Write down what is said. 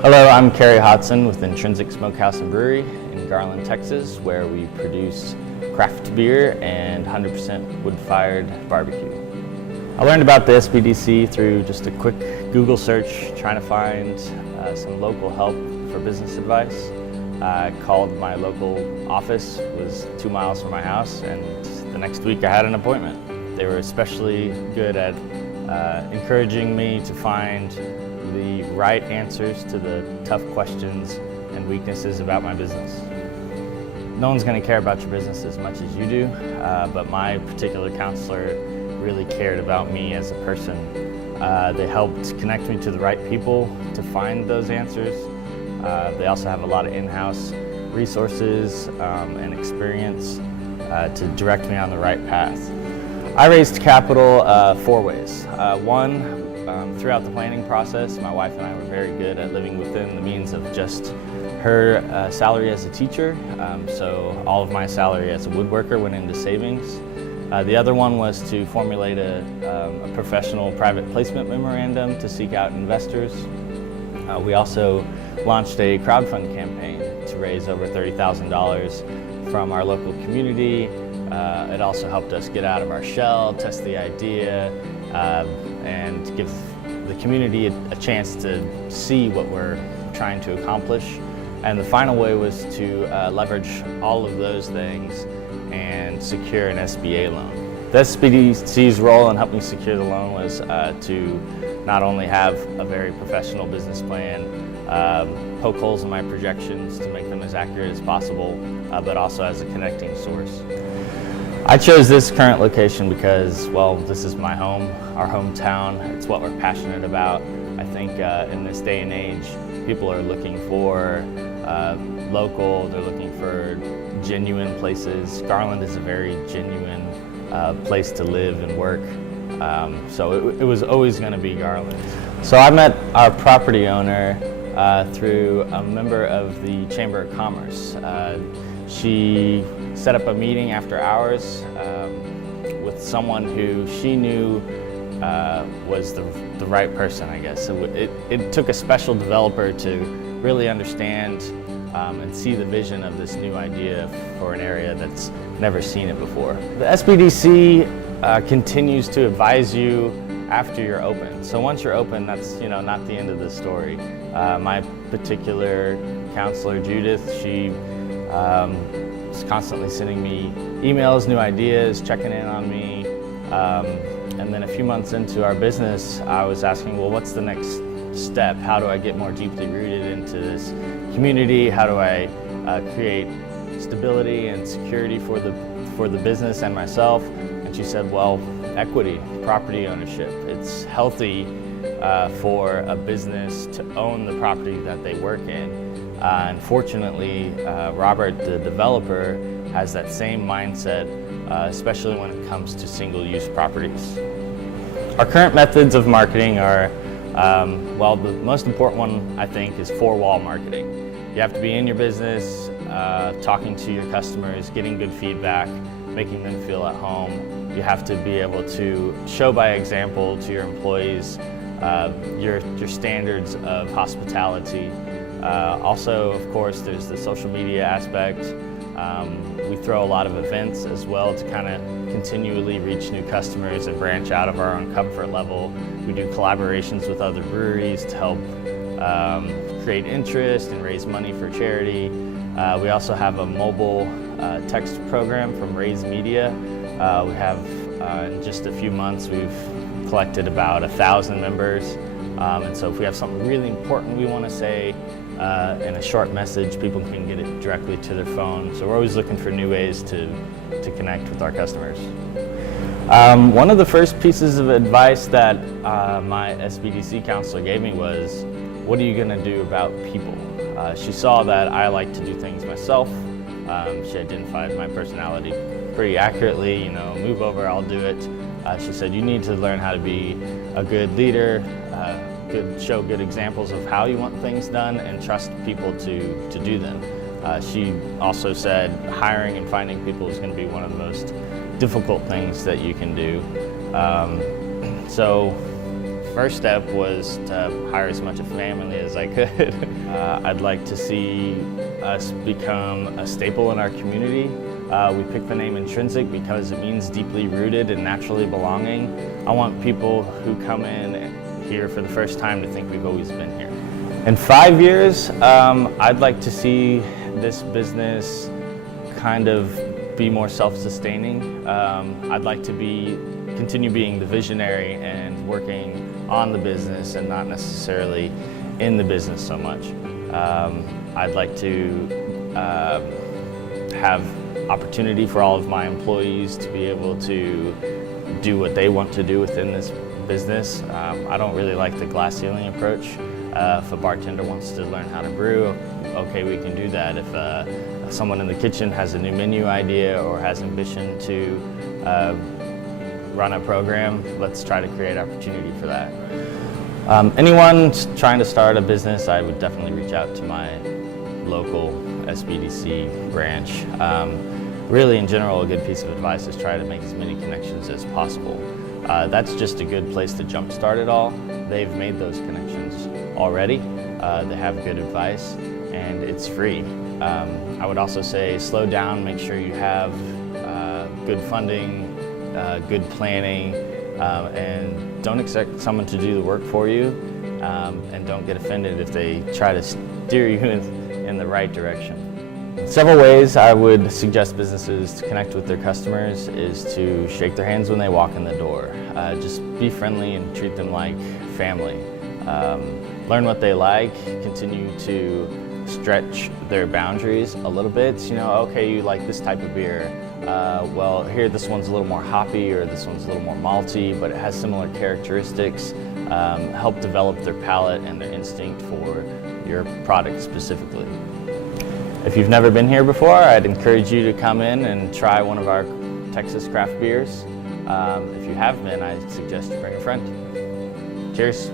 Hello, I'm Cary Hodson with Intrinsic Smokehouse Brewery in Garland, Texas, where we produce craft beer and 100% wood-fired barbecue. I learned about the SBDC through just a quick Google search, trying to find some local help for business advice. I called my local office, it was 2 miles from my house, and the next week I had an appointment. They were especially good at encouraging me to find the right answers to the tough questions and weaknesses about my business. No one's going to care about your business as much as you do, but my particular counselor really cared about me as a person. They helped connect me to the right people to find those answers. They also have a lot of in-house resources and experience to direct me on the right path. I raised capital 4 ways. One, throughout the planning process, my wife and I were very good at living within the means of just her salary as a teacher. So all of my salary as a woodworker went into savings. The other one was to formulate a professional private placement memorandum to seek out investors. We also launched a crowdfund campaign to raise over $30,000 from our local community. It also helped us get out of our shell, test the idea, and give the community a chance to see what we're trying to accomplish. And the final way was to leverage all of those things and secure an SBA loan. The SBDC's role in helping secure the loan was to not only have a very professional business plan, poke holes in my projections to make them as accurate as possible, but also as a connecting source. I chose this current location because, well, this is my home, our hometown. It's what we're passionate about. I think in this day and age, people are looking for local, they're looking for genuine places. Garland is a very genuine place to live and work. So it was always going to be Garland. So I met our property owner through a member of the Chamber of Commerce. She set up a meeting after hours with someone who she knew was the right person, I guess. So it took a special developer to really understand and see the vision of this new idea for an area that's never seen it before. The SBDC continues to advise you after you're open. So once you're open, that's not the end of the story. My particular counselor, Judith, she is constantly sending me emails, new ideas, checking in on me. And then a few months into our business, I was asking, well, what's the next step? How do I get more deeply rooted into this community? How do I create stability and security for the business and myself? And she said, well, equity, property ownership. It's healthy for a business to own the property that they work in. Unfortunately, Robert, the developer, has that same mindset, especially when it comes to single-use properties. Our current methods of marketing are, well, the most important one, I think, is four-wall marketing. You have to be in your business, talking to your customers, getting good feedback, making them feel at home. You have to be able to show by example to your employees your standards of hospitality. Also, of course, there's the social media aspect. We throw a lot of events as well to kind of continually reach new customers and branch out of our own comfort level. We do collaborations with other breweries to help create interest and raise money for charity. We also have a mobile text program from Raise Media. We have, in just a few months, we've collected about 1,000 members. And so if we have something really important we want to say in a short message, people can get it directly to their phone. So we're always looking for new ways to connect with our customers. One of the first pieces of advice that my SBDC counselor gave me was, what are you going to do about people? She saw that I like to do things myself. She identified my personality pretty accurately, move over, I'll do it. She said, you need to learn how to be a good leader, show good examples of how you want things done, and trust people to do them. She also said hiring and finding people is going to be one of the most difficult things that you can do. So First step was to hire as much of family as I could. I'd like to see us become a staple in our community. We picked the name Intrinsic because it means deeply rooted and naturally belonging. I want people who come in here for the first time to think we've always been here. In 5 years, I'd like to see this business kind of be more self-sustaining. I'd like to continue being the visionary and working on the business and not necessarily in the business so much. I'd like to have opportunity for all of my employees to be able to do what they want to do within this business. I don't really like the glass ceiling approach. If a bartender wants to learn how to brew, okay, we can do that. If someone in the kitchen has a new menu idea or has ambition to run a program, let's try to create opportunity for that. Anyone trying to start a business, I would definitely reach out to my local SBDC branch. Really, in general, a good piece of advice is try to make as many connections as possible. That's just a good place to jumpstart it all. They've made those connections already. They have good advice, and it's free. I would also say slow down, make sure you have good funding, good planning, and don't expect someone to do the work for you, and don't get offended if they try to steer you in the right direction. Several ways I would suggest businesses to connect with their customers is to shake their hands when they walk in the door. Just be friendly and treat them like family. Learn what they like, continue to stretch their boundaries a little bit. You know, okay, you like this type of beer. Well, here this one's a little more hoppy or this one's a little more malty, but it has similar characteristics. Help develop their palate and their instinct for your product specifically. If you've never been here before, I'd encourage you to come in and try one of our Texas craft beers. If you have been, I suggest you bring a friend. Cheers.